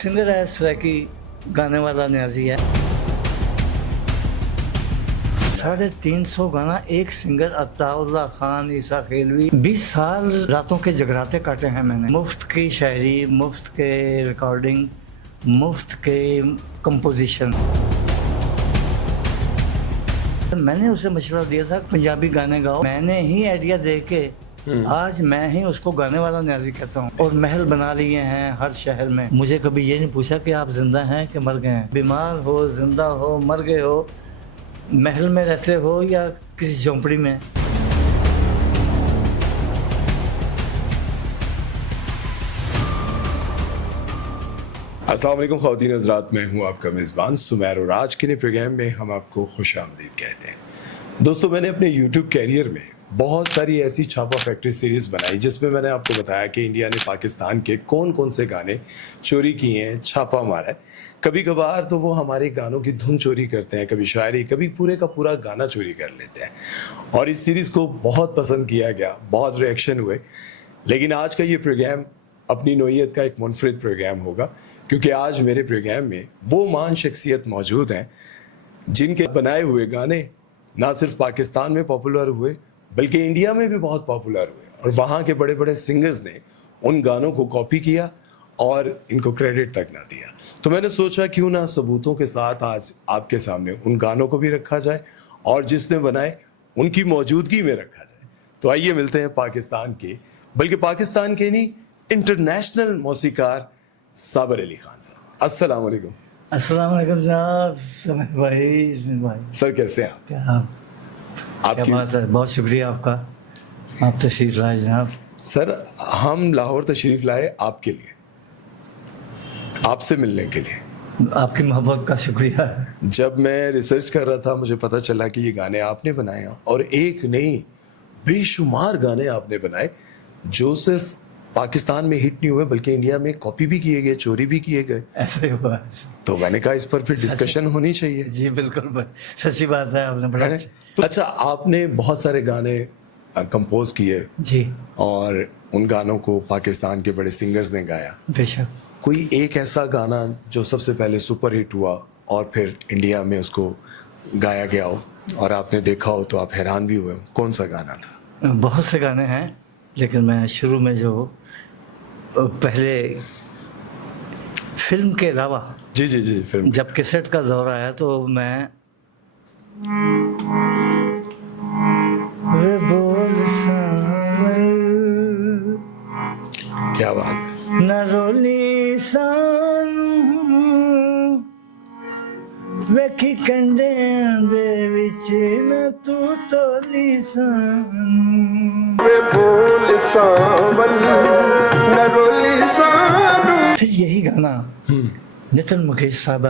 Singer है सराकी गाने वाला न्याजी है। 350 गाना एक सिंगर अत्ताउल्लाह खान ईसा खेलवी 20 साल रातों के जगराते काटे हैं मैंने। मुफ्त की शायरी, मुफ्त के रिकॉर्डिंग, मुफ्त के कंपोजिशन। मैंने उसे मशवरा दिया था पंजाबी गाने गाओ। मैंने ही आइडिया दे के आज मैं ही उसको गाने वाला न्याजी कहता हूँ। और महल बना लिए हैं हर शहर में। मुझे कभी ये नहीं पूछा कि आप जिंदा हैं कि मर गए हैं। बीमार हो, जिंदा हो, मर गए हो, महल में रहते हो या किसी झोंपड़ी में। अस्सलाम वालेकुम ख़वातीन हज़रात, मैं हूं आपका मेज़बान सुमैर और आज के नए प्रोग्राम में हम आपको खुशामदीद कहते हैं। दोस्तों, मैंने अपने यूट्यूब कैरियर में बहुत सारी ऐसी छापा फैक्ट्री सीरीज़ बनाई जिसमें मैंने आपको बताया कि इंडिया ने पाकिस्तान के कौन कौन से गाने चोरी किए हैं, छापा मारा है। कभी कभार तो वो हमारे गानों की धुन चोरी करते हैं, कभी शायरी, कभी पूरे का पूरा गाना चोरी कर लेते हैं। और इस सीरीज़ को बहुत पसंद किया गया, बहुत रिएक्शन हुए। लेकिन आज का ये प्रोग्राम अपनी नोयत का एक मुनफरिद प्रोग्राम होगा, क्योंकि आज मेरे प्रोग्राम में वो महान शख्सियत मौजूद हैं जिनके बनाए हुए गाने ना सिर्फ पाकिस्तान में पॉपुलर हुए बल्कि इंडिया में भी बहुत पॉपुलर हुए। और वहाँ के बड़े बड़े सिंगर्स ने उन गानों को कॉपी किया और इनको क्रेडिट तक ना दिया। तो मैंने सोचा क्यों ना सबूतों के साथ आज आपके सामने उन गानों को भी रखा जाए और जिसने बनाए उनकी मौजूदगी में रखा जाए। तो आइए मिलते हैं पाकिस्तान के, बल्कि पाकिस्तान के नहीं, इंटरनेशनल मौसीकार साबर अली खान साहब। अस्सलाम वालेकुम। अस्सलाम वालेकुम जनाब समर भाई। सर कैसे हैं आप? क्या बात है, बहुत शुक्रिया आपका, आप तशरीफ लाए जनाब। सर, हम लाहौर तशरीफ लाए आपके लिए, आपसे मिलने के लिए। आपकी मोहब्बत का शुक्रिया। जब मैं रिसर्च कर रहा था मुझे पता चला कि ये गाने आपने बनाए हैं, और एक नहीं बेशुमार गाने आपने बनाए जो सिर्फ पाकिस्तान में हिट नहीं हुए बल्कि इंडिया में कॉपी भी किए गए, चोरी भी किए गए। ऐसे हुआ। तो मैंने कहा इस पर फिर डिस्कशन होनी चाहिए। जी बिल्कुल, सच्ची बात है, आपने बड़ा तो अच्छा, आपने बहुत सारे गाने कंपोज किए जी, और उन गानों को पाकिस्तान के बड़े सिंगर्स ने गाया। बेशक। कोई एक ऐसा गाना जो सबसे पहले सुपर हिट हुआ और फिर इंडिया में उसको गाया गया हो और आपने देखा हो तो आप हैरान भी हुए हो, कौन सा गाना था? बहुत से गाने हैं, लेकिन मैं शुरू में जो पहले फिल्म के अलावा जी जी जी, फिल्म जब कैसेट का दौर आया तो मैं वे बोल सावल क्या बात है। न रोली सानू वेखी कंडियां दे विच न तू तोली सानू वे बोल सावल न रोली सानू। फिर यही गाना नितिन मुकेश साहब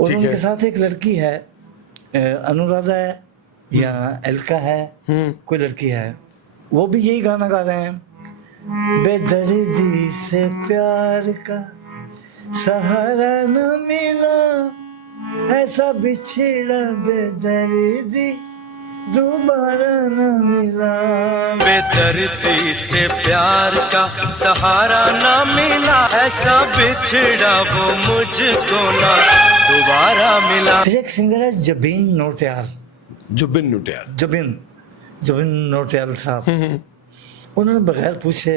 और उनके साथ एक लड़की है, अनुराधा है या एलका है, कोई लड़की है, वो भी यही गाना गा रहे हैं। बेदर्दी से प्यार का सहारा न मिला, ऐसा बिछड़ा बेदर्दी दोबारा न मिला। बेदर्दी से प्यार का सहारा न मिला, ऐसा बिछड़ा वो मुझको ना दोबारा मिला। फिर एक सिंगर है जबीन नौटियाल। जुबिन नौटियाल साहब, उन्होंने बगैर पूछे,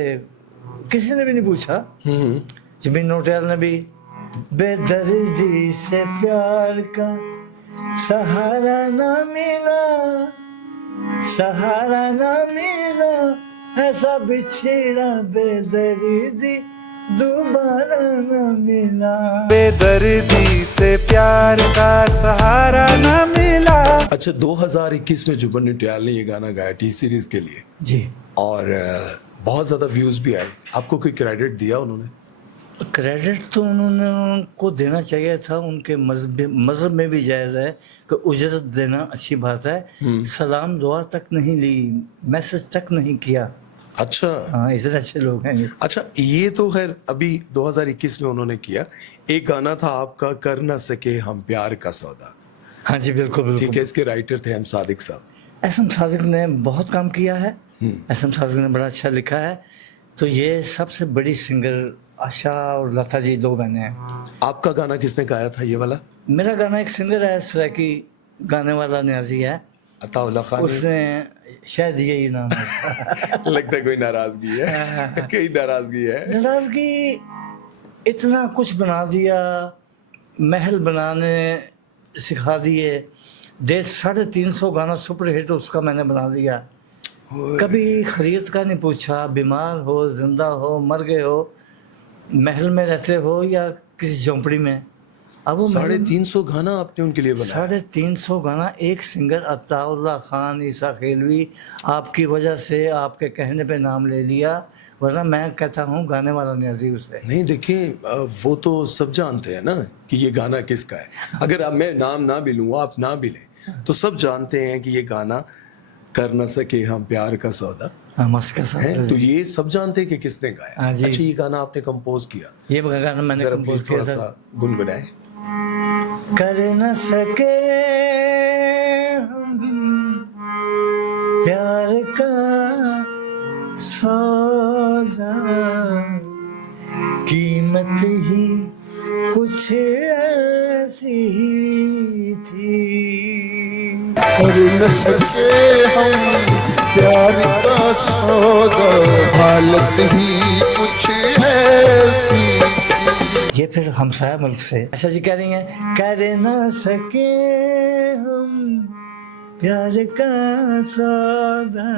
किसी ने भी नहीं पूछा, जुबिन नौटियाल ने भी बेदर्दी से प्यार का सहारा न मिला, सहारा न मिला, ऐसा बिछड़ा बेदर्दी दोबारा न मिला। बेदर्दी से प्यार का सहारा न मिला। अच्छा, 2021 में जुबिन नौटियाल ने ये गाना गाया टी सीरीज के लिए जी, और बहुत ज्यादा व्यूज भी आए। आपको कोई क्रेडिट दिया उन्होंने? क्रेडिट तो उन्होंने उनको देना चाहिए था, उनके मजहब में भी जायज़ है कि उजरत देना अच्छी बात है। सलाम दुआ तक नहीं ली, मैसेज तक नहीं किया। अच्छा, हाँ, इतने अच्छे लोग हैं। अच्छा, ये तो खैर अभी 2021 में उन्होंने किया। एक गाना था आपका, कर ना सके हम प्यार का सौदा। हाँ जी बिल्कुल बिल्कुल। ठीक है, इसके राइटर थे एम सादिक साहब। एसएम सादिक ने बहुत काम किया है, एसएम सादिक ने बड़ा अच्छा लिखा है। तो ये सबसे बड़ी सिंगर आशा और लता जी 2 बहनें हैं। आपका गाना किसने गाया था ये वाला? मेरा गाना एक सिंगर है सराकी गाने वाला न्याजी है, अताउल्ला खान। उसने शायद यही नाम है। लगता है कोई नाराजगी है। कई नाराजगी है। नाराजगी इतना कुछ बना दिया, महल बनाने सिखा दिए, 350 गाना सुपर हिट उसका मैंने बना दिया। कभी खरीद का नहीं पूछा, बीमार हो, जिंदा हो, मर गए हो, महल में रहते हो या किसी झोंपड़ी में। अब वो 350 गाना आपने उनके लिए बनाया? 350 गाना। एक सिंगर अताउल्ला खान ईसा खेलवी, आपकी वजह से, आपके कहने पे नाम ले लिया, वरना मैं कहता हूँ गाने वाला न्याजी उसे। नहीं देखिए, वो तो सब जानते हैं ना कि ये गाना किसका है। अगर अब मैं नाम ना भी लूँ, आप ना भी लें, तो सब जानते हैं कि ये गाना कर न सके हम प्यार का सौदा है। तो ये सब जानते हैं कि किसने गाया। हाँ जी। अच्छा, ये गाना आपने कंपोज किया? ये गाना मैंने जरा कंपोज प्लीज किया थोड़ा था। सा गुनगुनाए। कर न सके हम प्यार का सौदा, कीमत ही कुछ ऐसी थी। कर न सके हम प्यार का सौदा, हालत ही कुछ ऐसी। ये फिर हमसाया मुल्क से अच्छा जी कह रही हैं, कर ना सके हम प्यार का सौदा,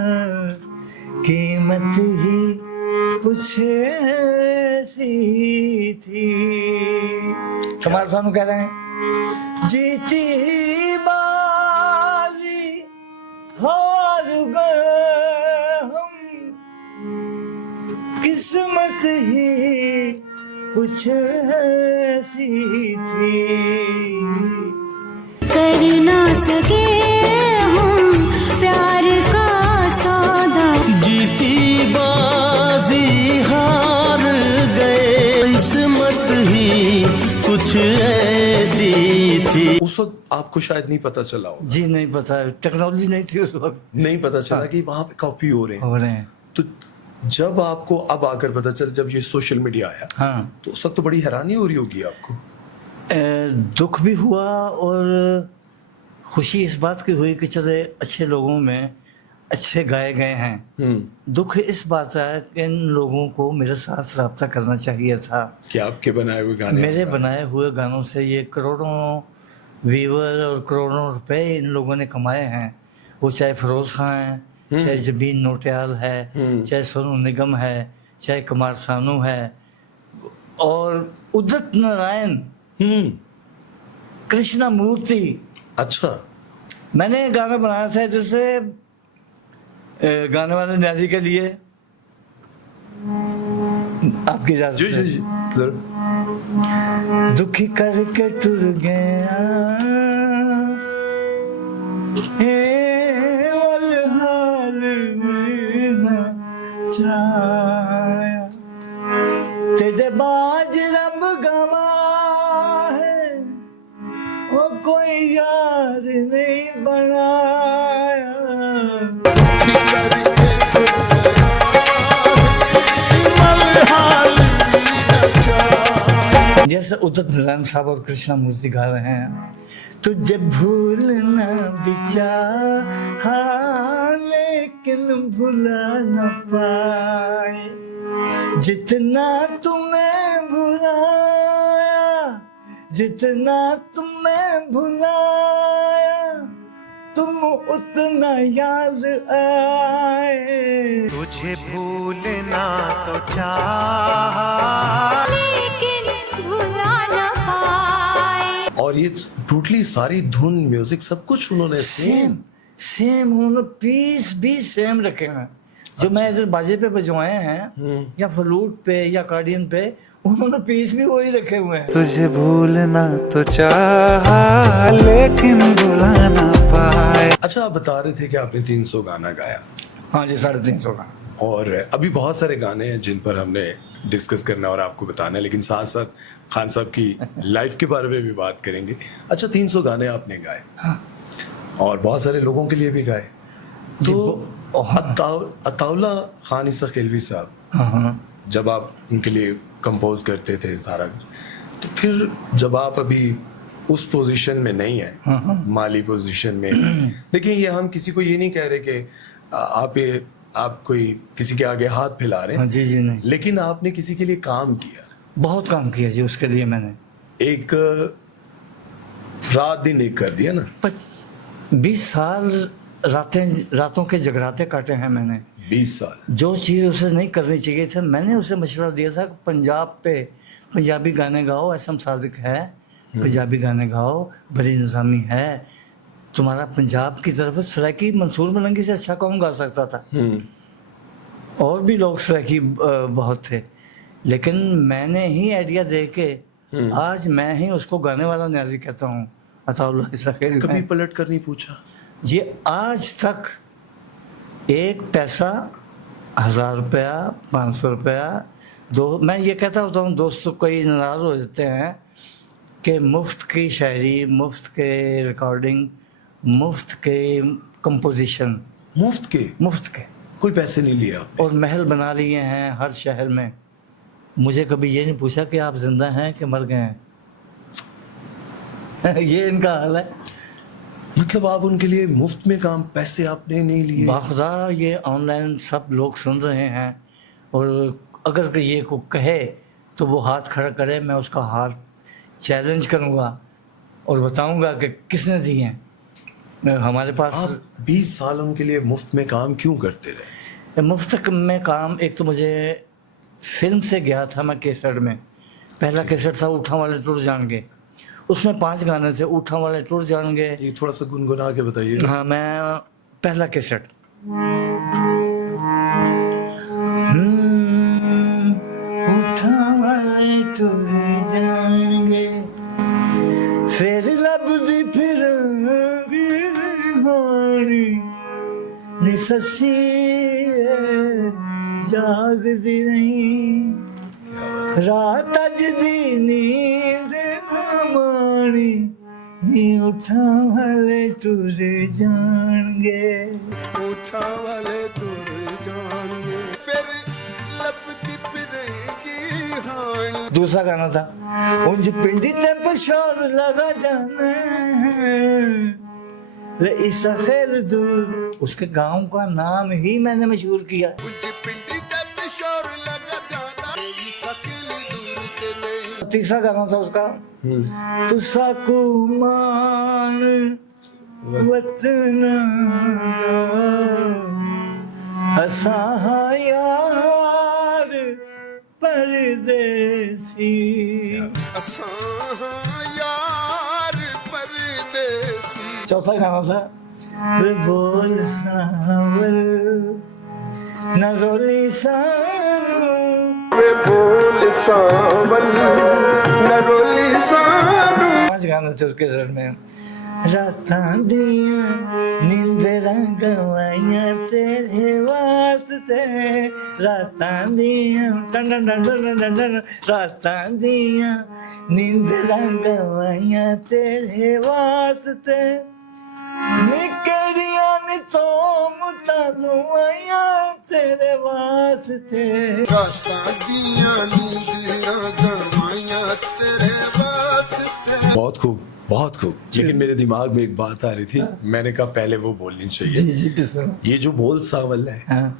कीमत ही कुछ ऐसी थी। कमाल सानू कह रहे हैं, जीती बाजी हार गए हम, किस्मत ही कुछ ऐसी थी। कर ना सके हम प्यार का सौदा, जीती बाजी हार गए, किस्मत ही कुछ ऐसी थी। उस वक्त आपको शायद नहीं पता चला हो, जी नहीं पता, टेक्नोलॉजी नहीं थी उस वक्त। नहीं पता चला कि वहां पे कॉपी हो रहे हैं। हो रहे हैं। तो जब आपको अब आकर पता चला, जब ये सोशल मीडिया आया, हाँ, तो उस वक्त तो बड़ी हैरानी हो रही होगी आपको। दुख भी हुआ और खुशी इस बात की हुई कि चले अच्छे लोगों में अच्छे गाए गए हैं। दुख इस बात है कि इन लोगों को मेरे साथ रब्ता करना चाहिए था। कि आपके बनाए हुए गाने, मेरे बनाए हुए गानों से ये करोड़ों व्यूअर और करोड़ों रुपए इन लोगों ने कमाए हैं। वो चाहे फिरोज खां है, चाहे जबीन नौटियाल है, चाहे सोनू निगम है, चाहे कुमार सानू है, और उदित नारायण, कृष्णा मूर्ति। अच्छा, मैंने गाना बनाया था जैसे गाने वाले न्याजी के लिए, आपकी इजाजत जी जी से। जी जरूर। दुखी करके टुर गया हाल में न चाया, तेरे बाज रब गवाह है, वो कोई यार नहीं बनाया। जैसे उदित नारायण साहब और कृष्णा मूर्ति गा रहे हैं, तुझे भूलना बिचाहा लेकिन भुला न पाए, जितना तुम्हें भुलाया, जितना तुम्हें भुलाया, तुम उतना याद आए। तुझे भूलना तो चाहा, लेकिन भुला न पाए। और ये टोटली सारी धुन, म्यूजिक, सब कुछ उन्होंने सेम उन्होंने पीस भी सेम रखे हैं। जो मैं इधर बाजे पे बजवाए हैं या फ्लूट पे या कार्डियन पे, उन्होंने पीस भी वही रखे हुए हैं। तुझे भूलना तो चाहा लेकिन भुला ना पाए। अच्छा, आप बता रहे थे कि आपने 300 गाना गाया। हाँ जी, 350 का। और अभी बहुत सारे गाने हैं जिन पर हमने डिस्कस करना और आपको बताना है, लेकिन साथ साथ खान साहब की लाइफ के बारे में भी बात करेंगे। अच्छा, 300 गाने आपने गाए। हाँ। और बहुत सारे लोगों के लिए भी गाए। तो अताउल्ला खान ईसा खेलवी साहब, हाँ हाँ, जब आप उनके लिए कंपोज करते थे सारा। तो फिर जब आप अभी उस पोजीशन में नहीं है, माली पोजीशन में, देखिए ये हम किसी को ये नहीं कह रहे कि आप कोई किसी के आगे हाथ फैला रहे हैं। जी जी नहीं, लेकिन आपने किसी के लिए काम किया, बहुत काम किया जी उसके लिए मैंने। एक रात दिन एक कर दिया ना। 20 साल रातों के जगराते काटे हैं मैंने। 20 साल। जो चीज़ उसे नहीं करनी चाहिए थी, मैंने उसे मशवरा दिया था कि पंजाब पे पंजाबी गाने गाओ, एसएम सादिक है, पंजाबी गाने गाओ, बड़ी निज़ामी है, तुम्हारा पंजाब की तरफ सराइकी मंसूर मलंगी से अच्छा कौन गा सकता था। और भी लोग सराइकी बहुत थे, लेकिन मैंने ही आइडिया दे के आज मैं ही उसको गाने वाला न्याजी कहता हूँ, अताउल्लाह ईसा खेल। कभी पलट कर नहीं पूछा? ये आज तक एक पैसा, 1000 रुपया, 500 रुपया, मैं ये कहता होता हूँ, दोस्तों कई नाराज़ हो जाते हैं कि मुफ्त की शायरी, मुफ्त के रिकॉर्डिंग, मुफ्त के कंपोजिशन, मुफ्त के कोई पैसे नहीं लिया आपने? और महल बना लिए हैं हर शहर में। मुझे कभी ये नहीं पूछा कि आप जिंदा हैं कि मर गए हैं। ये इनका हाल है। मतलब आप उनके लिए मुफ्त में काम, पैसे आपने नहीं लिए? बाखुदा ये ऑनलाइन सब लोग सुन रहे हैं, और अगर ये को कहे तो वो हाथ खड़ा करे, मैं उसका हाथ चैलेंज करूँगा और बताऊँगा कि किसने दिए हैं। हमारे पास आप 20 साल उनके लिए मुफ्त में काम क्यों करते रहे? मुफ्त में काम, एक तो मुझे फिल्म से गया था मैं कैसेट में, पहला कैसेट था उठा वाले टूर जाएंगे, उसमें 5 गाने थे। उठा वाले टूर जाएंगे, ये थोड़ा सा गुनगुना के बताइए। हाँ, मैं पहला कैसेट। उठा वाले टूर जाएंगे, फिर लभदी फिरांगी हानी, नी ससी जागदी नहीं, रात अज दी नींद घमानी, नी उठा वाले टुर जाएंगे। उठा वाले टूर जाएंगे, फिर लपती फिरेगी हानी। दूसरा गाना था उंज पिंडी ते पशोर लगा जाना रे इसा खेल दूर, उसके गांव का नाम ही मैंने मशहूर किया। उंज पिंडी ते पिशोर लगा जाना, ईसा खेल दूर ते नहीं। तीसरा गाना था उसका, तुसा कुमान वतना असा यार परदेसी। असां यार परदेसी। चौथा गाना था, वे बोल सावल न रोली सानू, वे बोल सावल न रोली सानू। 5 गाने थे उसके सर में। रातां दियां नींदरां गवाइयां तेरे वास्ते, रातां दियां टन टन टन टन टन टन, रातां दियां नींदरां गवाइयां तेरे वास्ते, निकड़ियां नी तो मुतालू आइयां तेरे वास्ते। रातां दियां नींदरां गवाइयां तेरे वास्ते। बहुत खूब, बहुत खूब। लेकिन मेरे दिमाग में एक बात आ रही थी, मैंने कहा पहले वो बोलनी चाहिए। जी जी बिस्मिल्लाह। ये जो बोल सावल है, हाँ,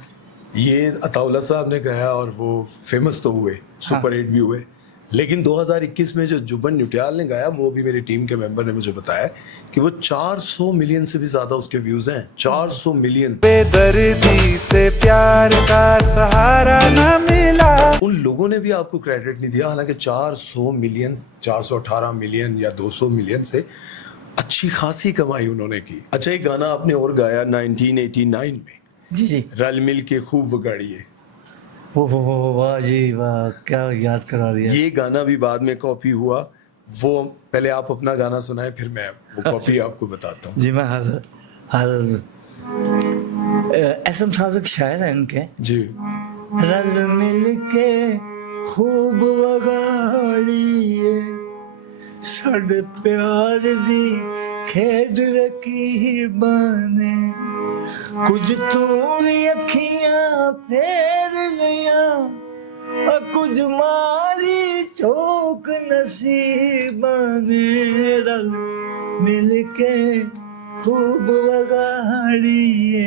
ये अताउल्लाह साहब ने गाया और वो फेमस तो हुए, सुपर हिट भी हुए। लेकिन 2021 में जो जुबन न्यूटियाल ने गाया, वो भी मेरी टीम के मेंबर ने मुझे बताया कि वो 400 मिलियन से भी ज्यादा उसके व्यूज हैं। 400 मिलियन। बेदर्दी से प्यार का सहारा न मिला। उन लोगों ने भी आपको क्रेडिट नहीं दिया, हालांकि 400 मिलियन, 418 मिलियन या 200 मिलियन से अच्छी खासी कमाई उन्होंने की। अच्छा, एक गाना आपने और गाया 1989 में, जी जी। रल मिल के खूब वगाड़िए। ओहो वाह जी वाह, क्या याद करा दिया। ये गाना भी बाद में कॉपी हुआ। वो पहले आप अपना गाना सुनाए, फिर मैं वो कॉपी आपको बताता हूँ। जी मैं हर एसएम सादिक शायर हैं इनके। जी। रल मिल के खूब वगाड़िए, साडे प्यार दी खेड रखी बाने, कुछ तू अखियां फेर लिया, कुछ मारी चौक नसीबाने रल मिलके खूब वगाड़िए।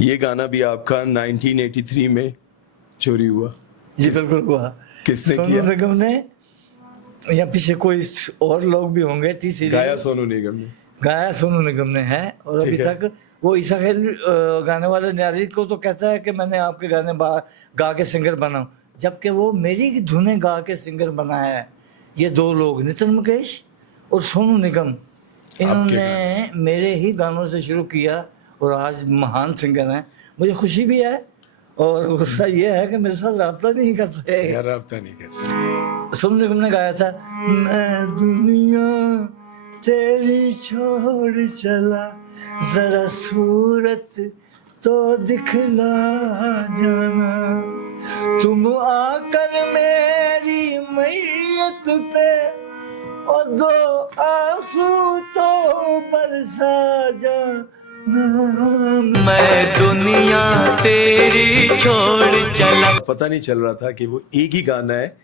ये गाना भी आपका 1983 में चोरी हुआ? जी बिल्कुल हुआ। किसने सोनू किया? निगम ने, या पीछे कोई और लोग भी होंगे, टी सीरीज गाया सोनू निगम ने? गाया सोनू निगम ने है। और अभी ठीक है। तक वो ईसा खेल गाने वाले न्यारी को तो कहता है कि मैंने आपके गाने गा के सिंगर बनाऊं, जबकि वो मेरी धुनें गा के सिंगर बनाया है। ये दो लोग, नितिन मुकेश और सोनू निगम, इन्होंने मेरे ही गानों से शुरू किया और आज महान सिंगर हैं। मुझे खुशी भी है और गुस्सा ये है कि मेरे साथ रब्ता नहीं करते। यार रब्ता नहीं करते। सोनू निगम ने गाया था, मैं दुनिया तेरी छोड़ चला, जरा सूरत तो दिखला जाना, तुम आकर मेरी मैयत पे और दो आंसू तो बरसा जाना। मैं दुनिया तेरी छोड़ चला। पता नहीं चल रहा था कि वो एक ही गाना है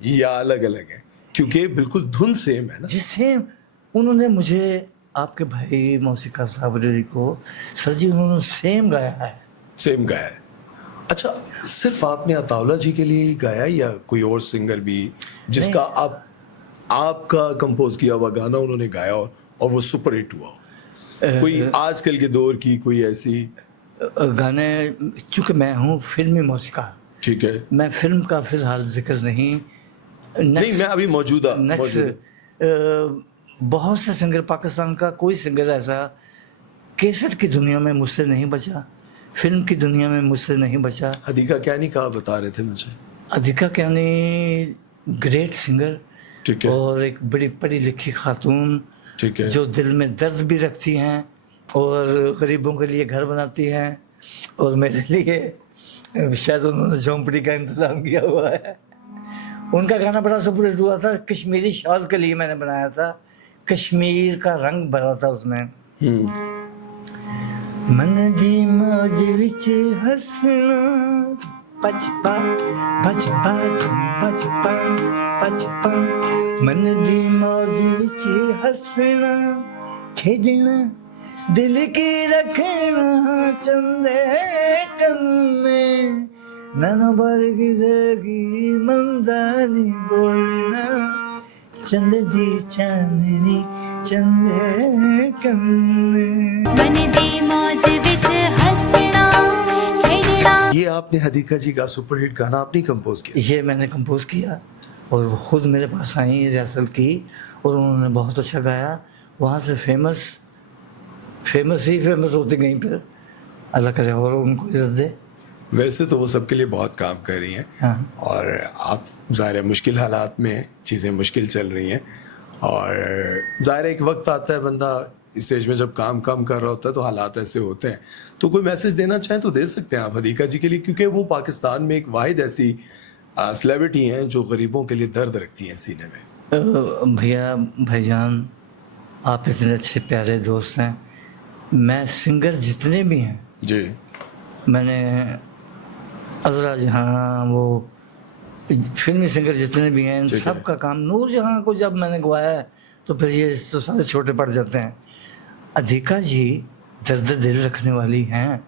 या अलग अलग है, क्योंकि बिल्कुल धुन सेम है ना। जिससे उन्होंने मुझे, आपके भाई मौसीका साहब रेडी को, सर जी उन्होंने सेम गाया है। सेम गाया है। अच्छा, सिर्फ आपने अताउल्ला जी के लिए ही गाया या कोई और सिंगर भी जिसका आपका कंपोज किया हुआ गाना उन्होंने गाया और वो सुपर हिट हुआ? कोई आजकल के दौर की कोई ऐसी गाने, चूंकि मैं हूँ फिल्मी मौसीकार, ठीक है, मैं फिल्म का फिलहाल जिक्र नहीं। नहीं मैं अभी मौजूदा बहुत से सिंगर, पाकिस्तान का कोई सिंगर ऐसा केसट की दुनिया में मुझसे नहीं बचा, फिल्म की दुनिया में मुझसे नहीं बचा। हदीका क्यानी का बता रहे थे मुझे? हदीका क्यानी ग्रेट सिंगर, ठीक है, और एक बड़ी पढ़ी लिखी खातून, ठीक है, जो दिल में दर्द भी रखती हैं और गरीबों के लिए घर बनाती हैं, और मेरे लिए शायद उन्होंने झोंपड़ी का इंतजाम किया हुआ है। उनका गाना बड़ा सुपर हिट हुआ था, कश्मीरी शॉल के लिए मैंने बनाया था, कश्मीर का रंग भरा था उसमें। मन दी मौज विच हसना, पचपा पचपा पचपा पचपा, मन दी मौज विच हसना, खेडना दिल की रखना, चंदे कन्ने नैनो बरगी जगी मंदानी बोलना, चंद दी चांदनी चंदे कन्ने। मन दी मौज विच हसना खेडना। ये आपने हदीका जी का सुपर हिट गाना आपने कंपोज किया? ये मैंने कंपोज किया और वो खुद मेरे पास आई रिहर्सल की और उन्होंने बहुत अच्छा गाया। वहाँ से फेमस होती गई, फिर अल्लाह करे और उनको इज्जत दे। वैसे तो वो सबके लिए बहुत काम कर रही हैं, हाँ। और आप ज़ाहिर है मुश्किल हालात में, चीज़ें मुश्किल चल रही हैं, और ज़ाहिर है एक वक्त आता है बंदा इस स्टेज में जब काम कर रहा होता है तो हालात ऐसे होते हैं। तो कोई मैसेज देना चाहें तो दे सकते हैं आप हदीका जी के लिए, क्योंकि वो पाकिस्तान में एक वाहिद ऐसी सेलिब्रिटी हैं जो गरीबों के लिए दर्द रखती हैं सीने में। भैया भाईजान, आप इतने अच्छे प्यारे दोस्त हैं। मैं सिंगर जितने भी हैं जी, मैंने अजरा जहाँ, वो फिल्मी सिंगर जितने भी हैं, इन ठीक है। सब का काम, नूर जहाँ को जब मैंने गवाया है तो फिर ये तो सारे छोटे पड़ जाते हैं। अधिका जी दर्द दिल रखने वाली हैं।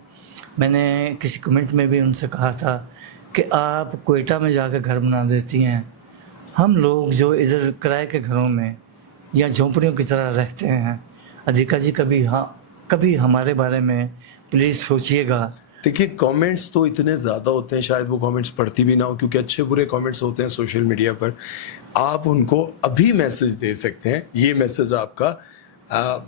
मैंने किसी कमेंट में भी उनसे कहा था कि आप कोयटा में जाकर घर बना देती हैं, हम लोग जो इधर किराए के घरों में या झोंपड़ियों की तरह रहते हैं। अधिका जी कभी हमारे बारे में प्लीज़ सोचिएगा। देखिए कमेंट्स तो इतने ज़्यादा होते हैं, शायद वो कमेंट्स पढ़ती भी ना हो, क्योंकि अच्छे बुरे कमेंट्स होते हैं सोशल मीडिया पर। आप उनको अभी मैसेज दे सकते हैं। ये मैसेज आपका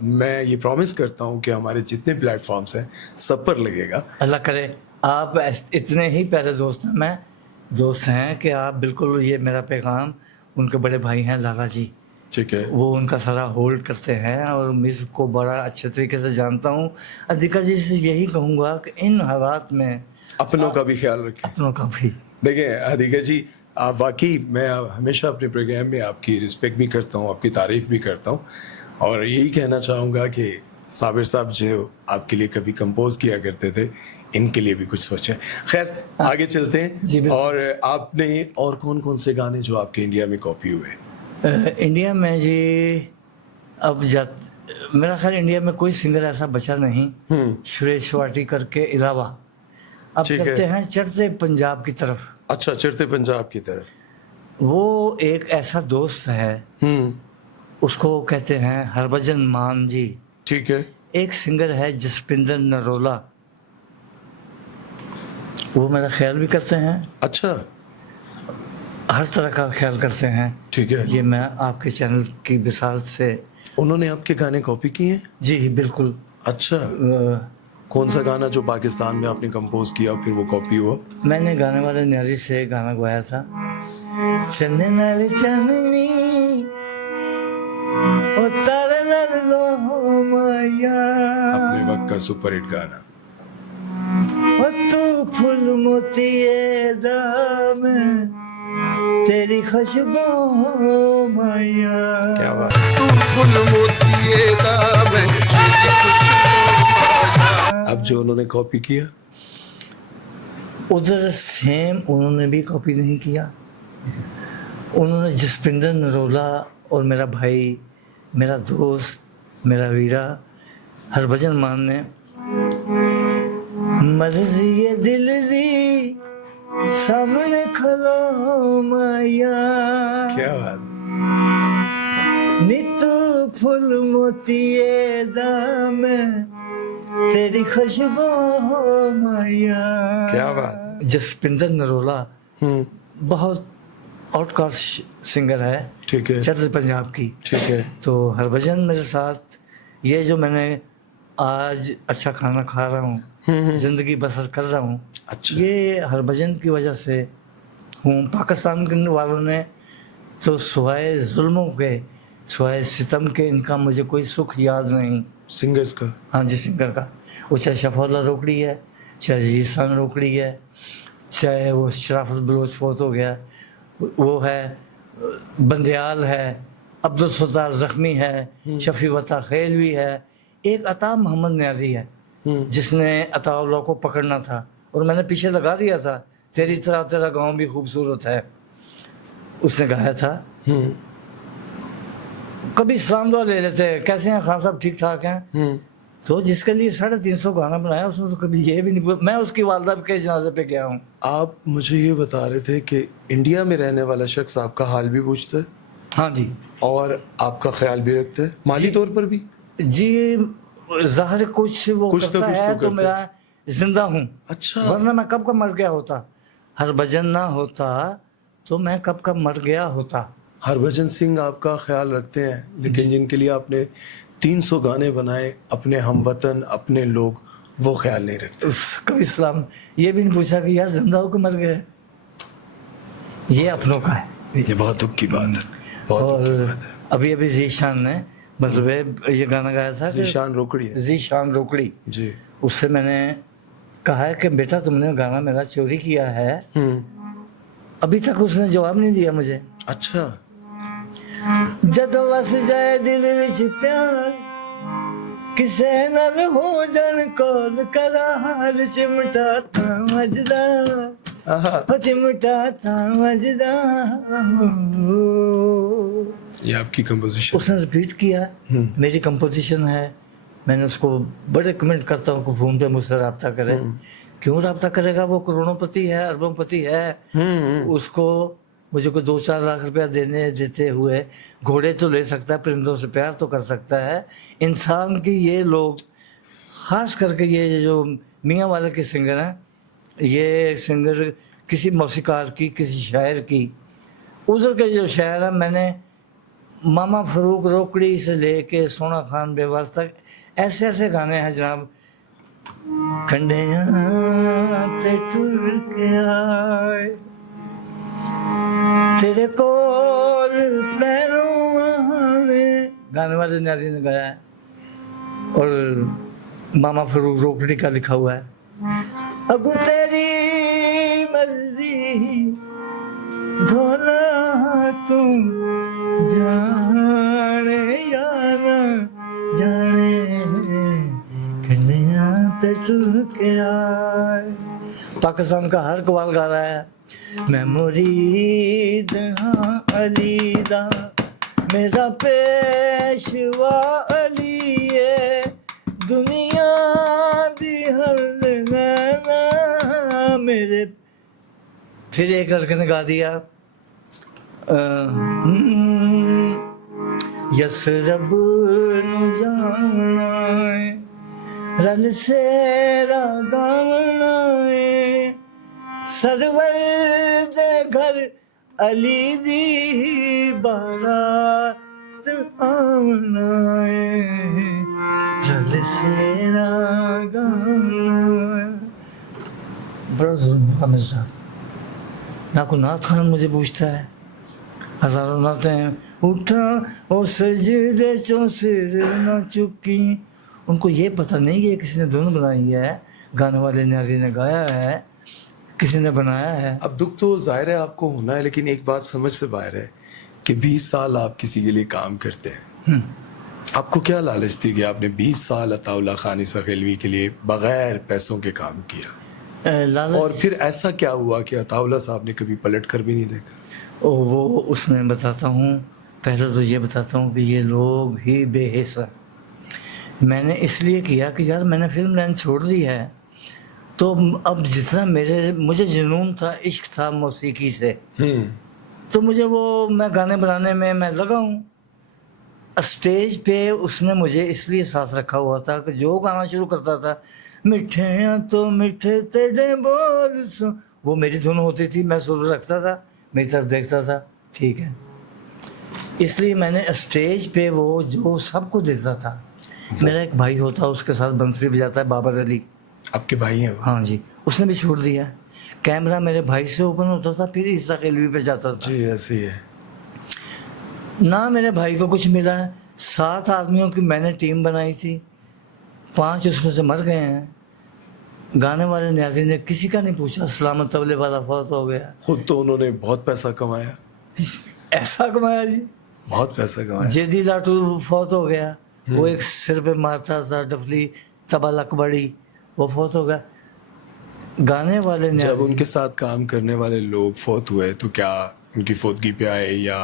मैं ये प्रॉमिस करता हूँ कि हमारे जितने प्लेटफॉर्म्स हैं सब पर लगेगा। अल्लाह करे आप इतने ही प्यारे दोस्त हैं कि आप बिल्कुल, ये मेरा पैगाम उनके बड़े भाई हैं लाला जी, ठीक है, वो उनका सारा होल्ड करते हैं और मैं इसको बड़ा अच्छे तरीके से जानता हूँ। अधिका जी से यही कहूँगा कि इन हालात में अपनों का भी ख्याल रखें। अपनों का भी। देखिए अधिका जी, आप वाकई, मैं हमेशा अपने प्रोग्राम में आपकी रिस्पेक्ट भी करता हूँ, आपकी तारीफ़ भी करता हूँ, और यही कहना चाहूँगा कि साबिर साहब जो आपके लिए कभी कंपोज किया करते थे, इनके लिए भी कुछ सोचें। खैर आगे चलते जी, हैं। बिल्कुल। और आपने और कौन कौन से गाने जो आपके इंडिया में कॉपी हुए? इंडिया में जी अब मेरा ख्याल इंडिया में कोई सिंगर ऐसा बचा नहीं सुरेश वाटिकर के अलावा। अब ठीक है। चलते हैं चढ़ते पंजाब की तरफ। अच्छा, चढ़ते पंजाब की तरफ। वो एक ऐसा दोस्त है, उसको कहते हैं हरभजन मान जी। ठीक है। एक सिंगर है जसपिंदर नरोला, वो मेरा ख्याल भी करते हैं, अच्छा, हर तरह का ख्याल करते हैं। ठीक है। ये मैं आपके चैनल की विसाल से। उन्होंने आपके गाने कॉपी किए हैं? जी बिल्कुल। अच्छा, कौन सा गाना जो पाकिस्तान में आपने कंपोज किया फिर वो कॉपी हुआ? मैंने गाने वाले न्याजी से गाना गाया था, चन्ने नाल चांदनी ओ तारे नाल लो माया, अपने वक्त का सुपरहिट गाना। ओ तू फूल मोतिये दाम तेरी खुशबू माया। क्या बात। तू फुल मोतिये दाम अब जो उन्होंने कॉपी किया? उधर सेम उन्होंने भी कॉपी नहीं किया। उन्होंने जसपिंदर नरोला और मेरा भाई, मेरा दोस्त, मेरा वीरा हरभजन मान ने मर्जी ये दिल दी सामने खलो माया, क्या बात। नी तू फूल मोतिये दाम तेरी खुशबू माया। क्या बात। जसपिंदर नरोला बहुत आउटकास्ट सिंगर है, ठीक है। चढ़ते पंजाब की। ठीक है। तो हरभजन मेरे साथ, ये जो मैंने आज अच्छा खाना खा रहा हूँ, जिंदगी बसर कर रहा हूँ, अच्छा। ये हरभजन की वजह से हूँ। पाकिस्तान के वालों ने तो सिवाय जुल्मों के, सिवाय सितम के, इनका मुझे कोई सुख याद नहीं। सिंगर्स का? हाँ जी, सिंगर का। वो चाहे शफौला रोकड़ी है, चाहे जीसान रोकड़ी है, चाहे वो शराफत बलोच फोत हो गया, वो है बंदयाल है, अब्दुल सत्तार ज़ख्मी है, शफी वता खेलवी है, एक अता मोहम्मद न्याजी है जिसने अताउल्लाह को पकड़ना था और मैंने पीछे लगा दिया था, तेरी तरह तेरा गांव भी खूबसूरत है, उसने गाया था। कभी इस्लाम दुआ ले लेते हैं, कैसे हैं खान साहब, ठीक ठाक हैं। तो जिसके लिए 350 गाना बनाया उसने तो कभी ये भी नहीं, मैं उसकी वालदा के जनाजे पे गया हूँ। आप मुझे ये बता रहे थे कि इंडिया में रहने वाला शख्स आपका हाल भी पूछता है? हाँ जी। और आपका ख्याल भी रखता है माली तौर पर भी? जी ज़ाहिर कुछ वो कुछ करता तो कुछ है तो तो करता मैं जिंदा हूँ। अच्छा। वरना मैं कब का मर गया होता, हरभजन ना होता तो मैं कब का मर गया होता। हरभजन सिंह आपका ख्याल रखते हैं, लेकिन जिनके लिए आपने 300 गाने बनाए, अपने हमवतन, अपने लोग, वो ख्याल नहीं रखते। कभी सलाम ये भी नहीं पूछा कि यार जिंदा हो के मर गए। ये अपनों का है। ये बहुत दुख की बात है, बहुत दुख की और बात है। अभी अभी जीशान ने मतलब ये गाना गाया था कि जीशान रोकड़ी है। जीशान रोकड़ी, जी। उससे मैंने कहा है कि बेटा तुमने गाना मेरा चोरी किया है। अभी तक उसने जवाब नहीं दिया मुझे। अच्छा। जदों वस जाए दिल विच प्यार किसे नाल हो जान कोल करार चिमटा था वजदा हो चिमटा था वजदा हो। ये आपकी कंपोजिशन? उसने रिपीट किया, मेरी कंपोजिशन है। मैंने उसको बड़े कमेंट करता हूँ कि फ़ोन पे मुझसे रब्ता करे। क्यों रब्ता करेगा, वो करोड़ोंपति है, अरबोंपति है। उसको मुझे को 2-4 लाख रुपया देते हुए घोड़े तो ले सकता है, परिंदों से प्यार तो कर सकता है। इंसान की ये लोग, ख़ास करके ये जो मियाँ वाले के सिंगर हैं, ये सिंगर किसी मौसीकार की, किसी शायर की, उधर के जो शायर हैं, मैंने मामा फरूक रोकड़ी से लेके सोना खान बेवास तक ऐसे ऐसे गाने हैं जनाब। खंडियां ते टुर के आए तेरे कोल पैरों आने, गाने वाले न्याजी ने गाया है और मामा फरूक रोकड़ी का लिखा हुआ है। अगू तेरी मर्जी भोला तुम जाने या ना जाने, खंडियां ते टुर के आए। पाकिस्तान का हर कवाल गा रहा है। मैं मुरीद हाँ अली दा, मेरा पेशवा अली है, दुनिया दी हर नैना मेरे। फिर एक लड़के ने गा दिया यसरब नू जाना है, रल सेरा गावना है, सरवर दे घर अली दी बारात आना है, रल सेरा गावना है। बड़ा जुल्म हुआ मेरे साथ। ना को नाथ खान मुझे पूछता है, हजारों नातें उठा ओ सजदे चों सिर ना चुकी। उनको ये पता नहीं कि ये किसी ने धुन बनाई है, गाने वाले न्याजी ने गाया है, किसी ने बनाया है। अब दुख तो जाहिर है आपको होना है, लेकिन एक बात समझ से बाहर है कि 20 साल आप किसी के लिए काम करते हैं। आपको क्या लालच थी कि आपने 20 साल अताउल्ला खान ईसा खिलवी के लिए बगैर पैसों के काम किया? और फिर ऐसा क्या हुआ कि अताउल्ला साहब ने कभी पलट कर भी नहीं देखा? ओ वो उसमें बताता हूँ। पहले तो ये बताता हूँ कि ये लोग ही बेहिस हैं। मैंने इसलिए किया कि यार मैंने फिल्म लाइन छोड़ दी है, तो अब जितना मुझे जुनून था, इश्क था मौसीकी से, तो मुझे वो मैं गाने बनाने में मैं लगा हूँ। स्टेज पे उसने मुझे इसलिए साथ रखा हुआ था कि जो गाना शुरू करता था, मिठे हैं तो मिठे तेरे बोल सो, वो मेरी धुन होती थी, मैं सुर रखता था, मेरी तरफ देखता था, ठीक है। इसलिए मैंने स्टेज पे वो जो सबको देता था। मेरा एक भाई होता, उसके साथ बंसरी बजाता है, बाबर अली। आपके भाई हैं वो? हाँ जी, उसने भी छोड़ दिया। कैमरा मेरे भाई से ओपन होता था, फिर ईसा खिलवी पे जाता था। जी ऐसे ही है। ना मेरे भाई को कुछ मिला। 7 आदमियों की मैंने टीम बनाई थी, 5 उसमें से मर गए हैं। गाने वाले न्याजी ने किसी का नहीं पूछा, सलामत तबले वाला फौत हो गया। खुद तो उन्होंने बहुत पैसा कमाया। ऐसा कमाया जी, बहुत पैसा कमाया। जेदी लाटू फौत हो गया, वो एक सिर पे मारता था डफली, तबला कबड़ी, वो फौत हो गया। गाने वाले जब उनके साथ काम करने वाले लोग फौत हुए तो क्या उनकी फौतगी पे आए या?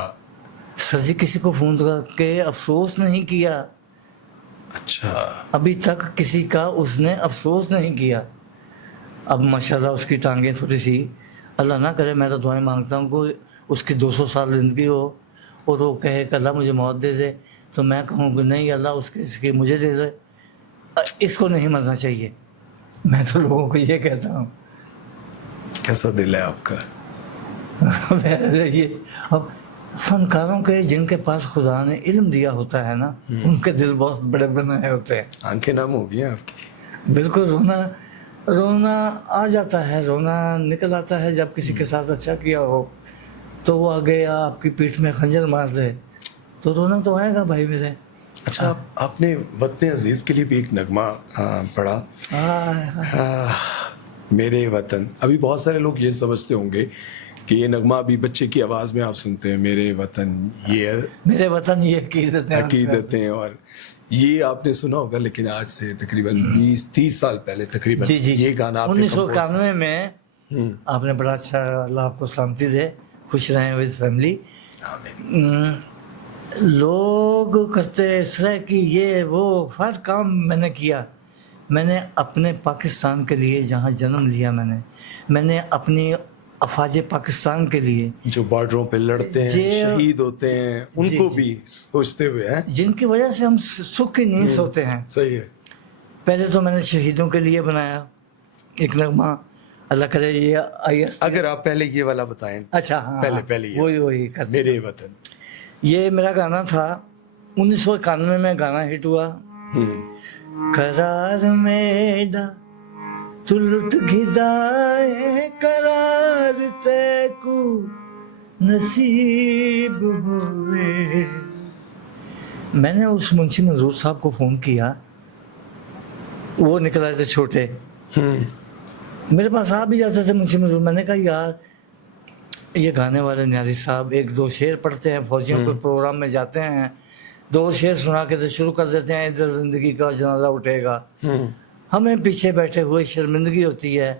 सर जी किसी को फोन करके अफसोस नहीं किया। अच्छा, अभी तक किसी का उसने अफसोस नहीं किया। अब माशाल्लाह उसकी टांगें थोड़ी सी, अल्लाह ना करे, मैं तो दुआएं मांगता हूँ कि उसकी 200 साल ज़िंदगी हो और वो कहे कि अल्लाह मुझे मौत दे दे, तो मैं कहूँ कि नहीं अल्लाह इसकी मुझे दे दे, इसको नहीं मरना चाहिए। मैं तो लोगों को ये कहता हूँ। कैसा दिल है आपका? ये अब फनकारों के जिनके पास खुदा ने इल्म दिया होता है ना, उनके दिल बहुत बड़े बनाए होते हैं। आंखें नम हो गई हैं आपकी। बिल्कुल, रोना आ जाता है, रोना निकल आता है जब किसी के साथ अच्छा किया हो तो वो आगे आपकी पीठ में खंजर मार दे, तो रोना तो आएगा भाई मेरे। अच्छा, आपने वतन अजीज़ के लिए भी एक नगमा पढ़ा, मेरे वतन। अभी बहुत सारे लोग ये समझते होंगे कि ये नगमा अभी बच्चे की आवाज़ में आप सुनते हैं, मेरे वतन ये अकीदतें, और ये आपने सुना होगा, लेकिन आज से तकरीबन 20-30 साल पहले तकरीबन जी जी ये गाना 1991 में आपने बड़ा अच्छा, अल्लाह आपको सलामती दे, खुश रहें विद फैमिली। लोग करते इस तरह की ये वो हर काम मैंने किया। मैंने अपने पाकिस्तान के लिए, जहाँ जन्म लिया मैंने अपनी अफवाज पाकिस्तान के लिए जो बॉर्डरों पे लड़ते हैं, शहीद होते हैं, उनको भी सोचते हुए हैं, जिनकी वजह से हम सुख की नींद सोते हैं। सही है। पहले तो मैंने शहीदों के लिए बनाया एक नगमा, अल्लाह करे ये आइए। अगर आप पहले ये वाला बताएं। अच्छा हाँ, पहले ये वही कर मेरे वतन। ये मेरा गाना था, 1991 में गाना हिट हुआ। करार मेरा तू लुट घिदाए, करार तैकू नसीब होवे। मैंने उस मुंशी मंजूर साहब को फ़ोन किया, वो निकल आए थे छोटे, मेरे पास आ भी जाते थे मुंशी मंजूर। मैंने कहा यार ये गाने वाले न्याजी साहब 1-2 शेर पढ़ते हैं, फौजियों के प्रोग्राम में जाते हैं, 2 शेर सुना के तो शुरू कर देते हैं, इधर जिंदगी का जनाजा उठेगा। हमें पीछे बैठे हुए शर्मिंदगी होती है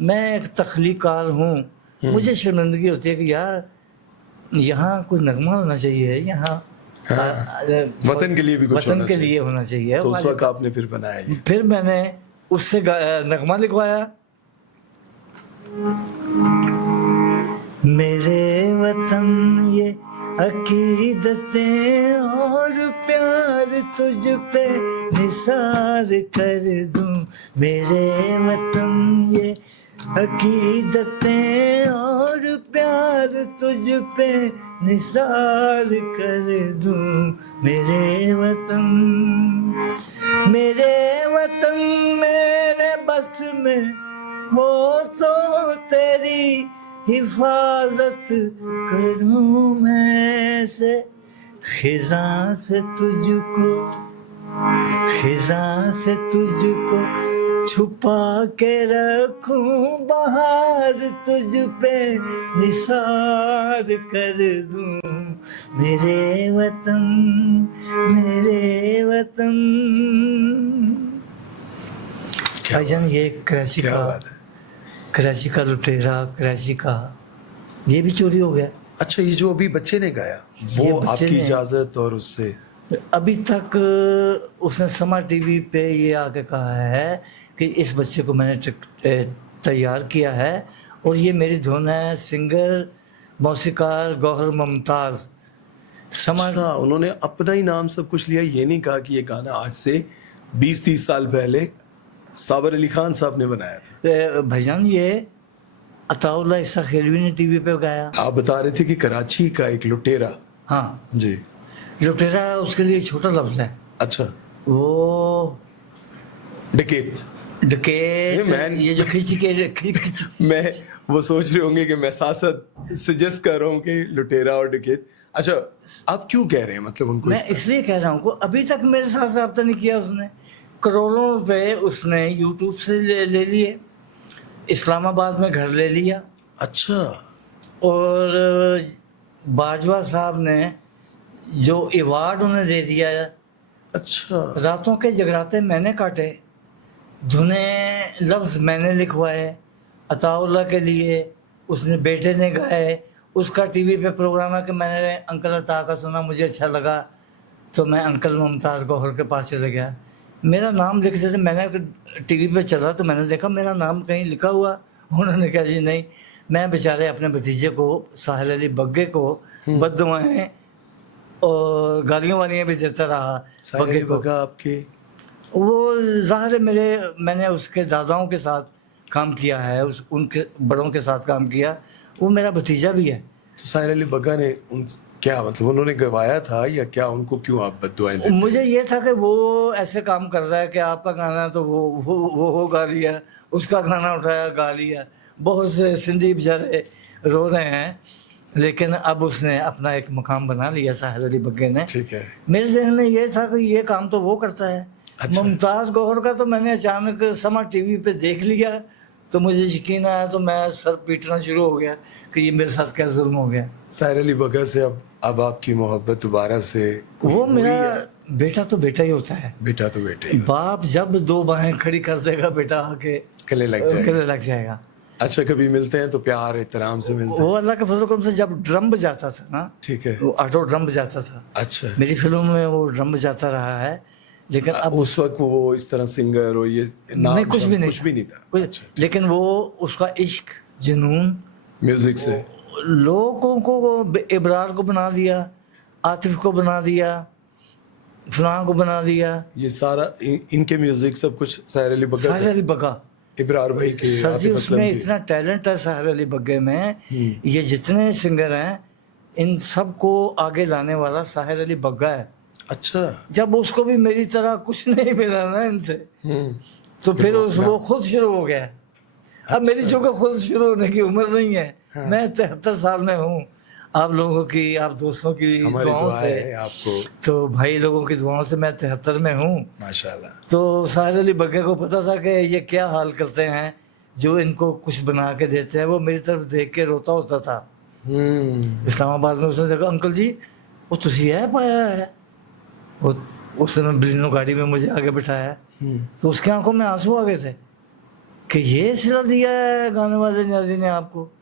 मैं एक तख्लीकार हूँ, मुझे शर्मिंदगी होती है कि यार यहाँ कोई नगमा होना चाहिए, यहाँ वतन के लिए भी कुछ वतन होना के चाहिए। लिए होना चाहिए। तो उस वक्त आपने फिर बनाया ये। फिर मैंने उससे नगमा लिखवाया। मेरे वतन ये अकीदतें और प्यार तुझ पे निसार कर दूं, मेरे वतन ये अकीदतें और प्यार तुझ पे निसार कर दूं, मेरे वतन मेरे बस में हो तो तेरी हिफाजत करूं मैं से, खिज़ां से तुझको छुपा के रखूं, बाहर तुझ पे निसार कर दूं, मेरे वतन भाईजान। ये कराची क्या का, बात है। कराची का लुटेरा, कराची का ये भी चोरी हो गया। अच्छा, ये जो अभी बच्चे ने गाया ये वो बच्चे आपकी ने- इजाजत और उससे? अभी तक उसने समा टीवी पे ये आके कहा है कि इस बच्चे को मैंने तैयार किया है और ये मेरी धुन है। सिंगर मौसीकार गौहर मुमताज़। समा अच्छा, उन्होंने अपना ही नाम सब कुछ लिया, ये नहीं कहा कि ये गाना आज से 20-30 साल पहले साबर अली खान साहब ने बनाया था? भाईजान ये अताउल्लाह इसा खेलवी ने टीवी पे गाया। आप बता रहे थे कि कराची का एक लुटेरा। हाँ, जी। लुटेरा उसके लिए छोटा लफ्ज़ है। अच्छा, वो डकैत। डकैत, ये जो खींच मैं वो सोच रहे होंगे कि मैं साथ सजेस्ट कर रहा हूँ कि लुटेरा और डकैत। अच्छा, आप क्यों कह रहे हैं मतलब उनको मैं इस तरह? इसलिए कह रहा हूँ कि अभी तक मेरे साथ रब्ता नहीं किया उसने। करोड़ों रुपए उसने यूट्यूब से ले लिए, इस्लामाबाद में घर ले लिया, अच्छा, और बाजवा साहब ने जो अवार्ड उन्हें दे दिया है। अच्छा, रातों के जगराते मैंने काटे, धुनें लफ्ज़ मैंने लिखवाए अताउल्लाह के लिए, उसने बेटे ने गाए। उसका टीवी पे प्रोग्राम है कि मैंने अंकल अता का सुना, मुझे अच्छा लगा तो मैं अंकल मुमताज़ गौहर के पास चले गया। मेरा नाम लिखते थे, मैंने टीवी पे चला तो मैंने देखा मेरा नाम कहीं लिखा हुआ। उन्होंने कहा जी नहीं। मैं बेचारे अपने भतीजे को साहिल अली बग्गे को बद्दुआएं और गालियाँ वालियाँ भी देता रहा। बग्गे को बग्गा आपके? वो ज़ाहिर है मैंने उसके दादाओं के साथ काम किया है, उनके बड़ों के साथ काम किया। वो मेरा भतीजा भी है। तो साहिर अली बग्गा ने क्या मतलब उन्होंने गवाया था या क्या? उनको क्यों आप बद्दुआएं देते? मुझे ये था कि वो ऐसे काम कर रहा है कि आपका गाना तो वो गा लिया, उसका गाना उठाया गा लिया। बहुत से सिंधी बेचारे रो रहे हैं, लेकिन अब उसने अपना एक मकाम बना लिया साहिल अली बग्गे ने। ठीक है। मेरे जहन में ये था कि ये काम तो वो करता है। अच्छा। मुमताज़ गौहर का तो मैंने अचानक समा टीवी पे देख लिया तो मुझे यकीन आया, तो मैं सर पीटना शुरू हो गया कि ये मेरे साथ क्या जुल्म हो गया। साहिर अली बग्गा से अब आपकी मोहब्बत दोबारा से वो हुई मेरा है? बेटा तो बेटा ही होता है। बेटा तो बेटे ही। बाप जब दो बाहें खड़ी कर देगा बेटा आके गले लग जाएगा। गले लग जाएगा। अच्छा, कभी मिलते हैं तो प्यार एहतराम से मिलते वो हैं? अल्लाह के फजल करम से जब ड्रम बजाता था ना, ठीक है। वो ऑटो ड्रम बजाता था। अच्छा, मेरी फिल्म में वो ड्रम बजाता रहा है, लेकिन अब उस वक्त वो इस तरह सिंगर और ये नाम नहीं, कुछ भी नहीं कुछ भी नहीं था। कुछ- अच्छा, लेकिन वो उसका इश्क जुनून म्यूजिक से लोगों को इब्रार को बना दिया, आतिफ को बना दिया, फलां को बना दिया। ये सारा इनके म्यूजिक सब कुछ साहिर अली बग्गा साहिर थे? अली बग्गा इब्रार भाई के, सर जी, आतिफ असलम उसमें के। इतना टैलेंट है साहिर अली बग्गे में। ये जितने सिंगर हैं इन सब को आगे लाने वाला साहिर अली बग्गा है। अच्छा, जब उसको भी मेरी तरह कुछ नहीं मिला ना इनसे, हम्म, तो फिर वो खुद शुरू हो गया। अब मेरी जो कि खुद शुरू होने की उम्र नहीं है। मैं 73 साल में हूँ। आप लोगों की, आप दोस्तों की हमारी दुआओं दुआ से, है आपको। तो भाई लोगों की दुआओं से मैं 73 में हूँ। माशाल्लाह। तो साहिर अली बग्गे को पता था कि ये क्या हाल करते हैं जो इनको कुछ बना के देते हैं। वो मेरी तरफ देख के रोता होता था। इस्लामाबाद में उसने देखा, अंकल जी वो तुसी है पाया है। उसने बलिनो गाड़ी में मुझे आगे बिठाया, तो उसकी आंखों में आंसू आ गए थे। कि ये सिला दिया है गाने वाले न्याजी ने आपको,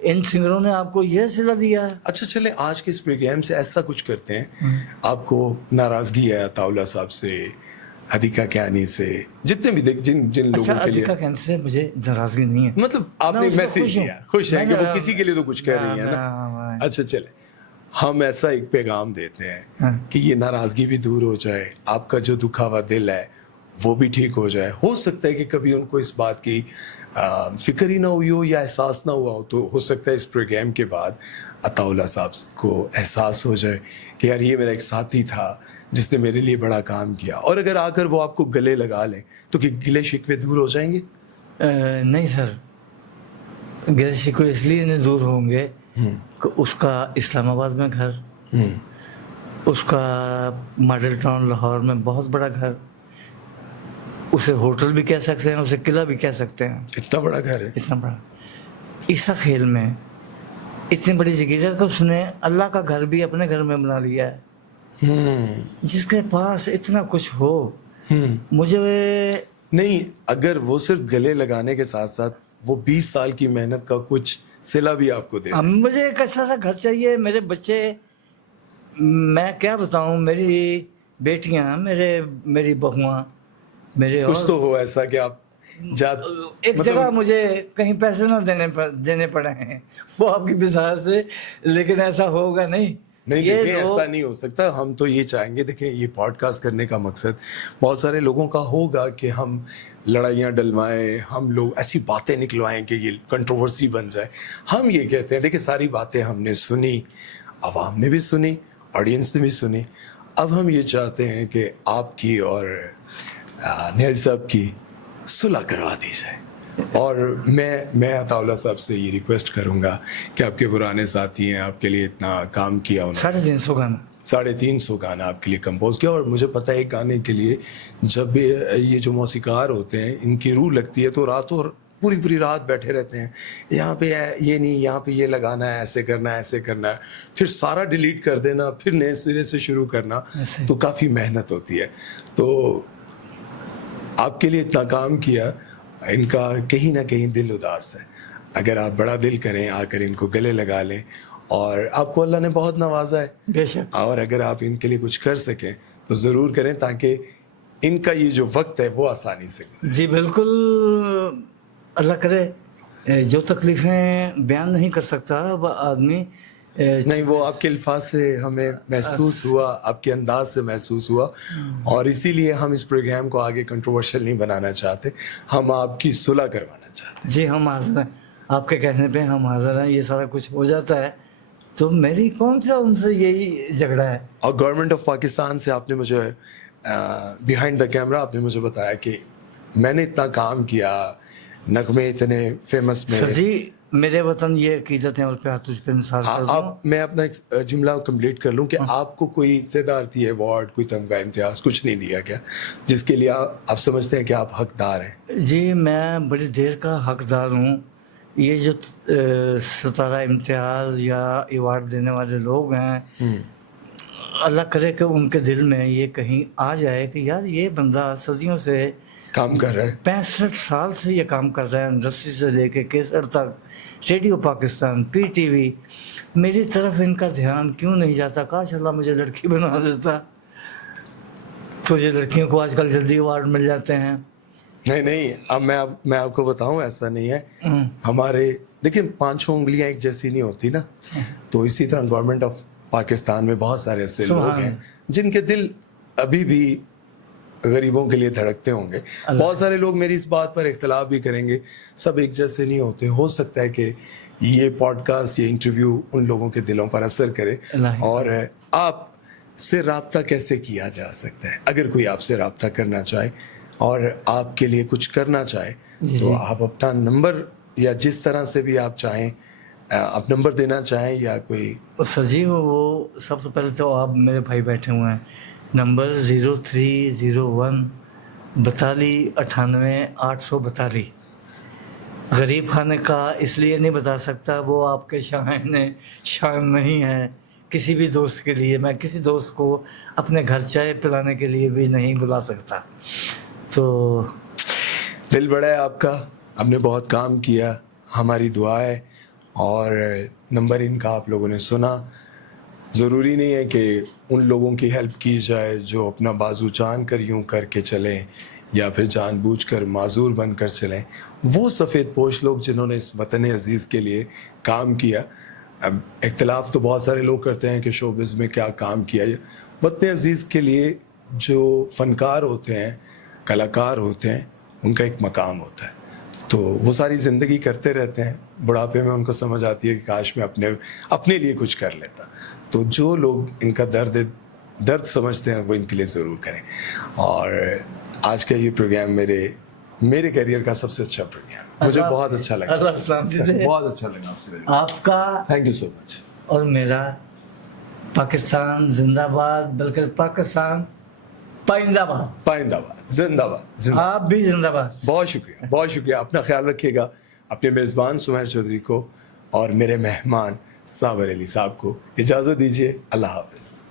इन सिंगरों ने आपको ये सिला दिया है। अच्छा चले आज के इस प्रोग्राम से ऐसा कुछ करते हैं, आपको नाराजगी है अताउल्ला साहब से, हदीका कैनी से, जितने भी जिन जिन अच्छा, लोगों के लिए, अधिका कहने से मुझे नाराजगी नहीं है, मतलब आपने मैं उससे मैसेज खुश हूँ। दिया, खुश है कि मैं- वो किसी के लिए तो कुछ कर रही है ना। हाँ। अच्छा चले, हम ऐसा एक पैगाम देते हैं हाँ। कि ये नाराजगी भी दूर हो जाए, आपका जो दुखा हुआ दिल है वो भी ठीक हो जाए। हो सकता है कि कभी उनको इस बात की फिक्र ही ना हुई हो या एहसास ना हुआ हो, तो हो सकता है इस प्रोग्राम के बाद अताउल्ला साहब को एहसास हो जाए कि यार ये मेरा एक साथी था जिसने मेरे लिए बड़ा काम किया। और अगर आकर वो आपको गले लगा लें तो कि गिले शिकवे दूर हो जाएंगे? नहीं सर, गिले शिकवे इसलिए नहीं दूर होंगे कि उसका इस्लामाबाद में घर, उसका मॉडल टाउन लाहौर में बहुत बड़ा घर, उसे होटल भी कह सकते हैं, उसे किला भी कह सकते हैं, इतना बड़ा घर है। इतना बड़ा। ईसा खेल में इतनी बड़ी जगह कि उसने अल्लाह का घर भी अपने घर में बना लिया है। जिसके पास इतना कुछ हो, मुझे नहीं, अगर वो सिर्फ गले लगाने के साथ साथ वो 20 साल की मेहनत का कुछ सिला भी आपको दे, मुझे एक अच्छा सा घर चाहिए, मेरे बच्चे, मैं क्या बताऊं, मेरी बेटियां, मेरी बहुआं, मेरे कुछ और तो हो ऐसा कि आप एक जगह मुझे कहीं पैसे ना देने पड़े हैं, वो आपकी बिसात से, लेकिन ऐसा होगा नहीं। नहीं ये देखिए, लोग- ऐसा नहीं हो सकता। हम तो ये चाहेंगे, देखिए ये पॉडकास्ट करने का मकसद बहुत सारे लोगों का होगा कि हम लड़ाइयाँ डलवाएं, हम लोग ऐसी बातें निकलवाएं कि ये कंट्रोवर्सी बन जाए। हम ये कहते हैं, देखिए सारी बातें हमने सुनी, आवाम ने भी सुनी, ऑडियंस ने भी सुनी। अब हम ये चाहते हैं कि आपकी और नियाज़ साहब की सुलह करवा दी जाए। और मैं अताउल्ला साहब से ये रिक्वेस्ट करूंगा कि आपके पुराने साथी हैं, आपके लिए इतना काम किया उन्होंने, 350 गाना 350 गाना आपके लिए कंपोज किया। और मुझे पता है एक गाने के लिए जब ये जो मौसीकार होते हैं इनकी रूह लगती है तो रातों पूरी रात बैठे रहते हैं, यहाँ पे ये नहीं, यहाँ पे ये लगाना है, ऐसे करना है, ऐसे करना है, फिर सारा डिलीट कर देना, फिर नए सिरे से शुरू करना, तो काफ़ी मेहनत होती है। तो आपके लिए इतना काम किया, इनका कहीं ना कहीं दिल उदास है। अगर आप बड़ा दिल करें, आकर इनको गले लगा लें, और आपको अल्लाह ने बहुत नवाजा है, बेशक, और अगर आप इनके लिए कुछ कर सकें तो ज़रूर करें, ताकि इनका ये जो वक्त है वो आसानी से गुजरे। जी बिल्कुल, अल्लाह करे। जो तकलीफ़ें बयान नहीं कर सकता वह आदमी, नहीं, वो आपके अल्फाज से हमें महसूस हुआ, आपके अंदाज से महसूस हुआ, और इसीलिए हम इस प्रोग्राम को आगे कंट्रोवर्शियल नहीं बनाना चाहते, हम आपकी सुलह करवाना चाहते जी हम हाजिर हैं, आपके कहने पे हम हाजिर हैं। ये सारा कुछ हो जाता है तो मेरी कौन सा उनसे यही झगड़ा है। और गवर्नमेंट ऑफ पाकिस्तान से आपने मुझे बिहाइंड द कैमरा आपने मुझे बताया कि मैंने इतना काम किया, नगमे इतने फेमस सर मेरे। जी, मेरे वतन ये अकीदत है और पे तुझ पे निसार कर दूं। आप, मैं अपना एक जुमला कंप्लीट कर लूं कि आपको कोई सदारती अवार्ड, कोई तमगा इम्तियाज कुछ नहीं दिया गया जिसके लिए आप समझते हैं कि आप हकदार हैं? जी मैं बड़ी देर का हकदार हूँ। ये जो सितारा इम्तियाज़ या अवार्ड देने वाले लोग हैं, अल्लाह करे कि उनके दिल में ये कहीं आ जाए कि यार ये बंदा सदियों से काम कर रहा है, 65 साल से ये काम कर रहा है, इंडस्ट्री से लेके केसर तक, रेडियो पाकिस्तान, PTV, मेरी तरफ इनका ध्यान क्यों नहीं जाता? काश अल्लाह मुझे लड़की बना देता। तो ये लड़कियों को आजकल जल्दी अवार्ड मिल जाते हैं। नहीं, अब मैं आपको बताऊं, ऐसा नहीं है। हमारे देखिए 5 उंगलियां एक जैसी नहीं होती ना, तो इसी तरह गवर्नमेंट ऑफ पाकिस्तान में बहुत सारे ऐसे लोग हैं जिनके दिल अभी भी गरीबों के लिए धड़कते होंगे। बहुत सारे लोग मेरी इस बात पर इख्तलाफ भी करेंगे, सब एक जैसे नहीं होते। हो सकता है कि ये पॉडकास्ट, ये इंटरव्यू उन लोगों के दिलों पर असर करे। और आप से रब्ता कैसे किया जा सकता है? अगर कोई आपसे रब्ता करना चाहे और आपके लिए कुछ करना चाहे तो आप अपना नंबर, या जिस तरह से भी आप चाहें, आप नंबर देना चाहें या कोई। सर जी, वो सबसे पहले तो आप मेरे भाई बैठे हुए हैं, नंबर 0301 42 98 842। गरीब खाने का इसलिए नहीं बता सकता, वो आपके शान नहीं है किसी भी दोस्त के लिए। मैं किसी दोस्त को अपने घर चाय पिलाने के लिए भी नहीं बुला सकता। तो दिल बड़ा है आपका, हमने बहुत काम किया, हमारी दुआ है। और नंबर इनका आप लोगों ने सुना। ज़रूरी नहीं है कि उन लोगों की हेल्प की जाए जो अपना बाजू चान कर यूँ करके चलें या फिर जानबूझकर माजूर बनकर चलें। वो सफ़ेद पोश लोग जिन्होंने इस वतन अज़ीज़ के लिए काम किया। अब इख्तिलाफ़ तो बहुत सारे लोग करते हैं कि शोबिज़ में क्या काम किया। वतन अज़ीज़ के लिए जो फ़नकार होते हैं, कलाकार होते हैं, उनका एक मकाम होता है। तो वो सारी ज़िंदगी करते रहते हैं। बुढ़ापे में उनको समझ आती है कि काश मैं अपने लिए कुछ कर लेता। तो जो लोग इनका दर्द समझते हैं वो इनके लिए ज़रूर करें। और आज का ये प्रोग्राम मेरे करियर का सबसे अच्छा प्रोग्राम है। मुझे बहुत अच्छा लगा, बहुत अच्छा लगा आपसे मिलकर। आपका थैंक यू सो मच। और मेरा पाकिस्तान जिंदाबाद, बल्कि पाकिस्तान पाइंदाबाद, पाइंदाबाद, जिंदाबाद। आप भी जिंदाबाद। बहुत शुक्रिया, बहुत शुक्रिया। अपना ख्याल रखिएगा। अपने मेज़बान सुमैर चौधरी को और मेरे मेहमान सावर अली साहब को इजाज़त दीजिए। अल्लाह हाफ़िज़।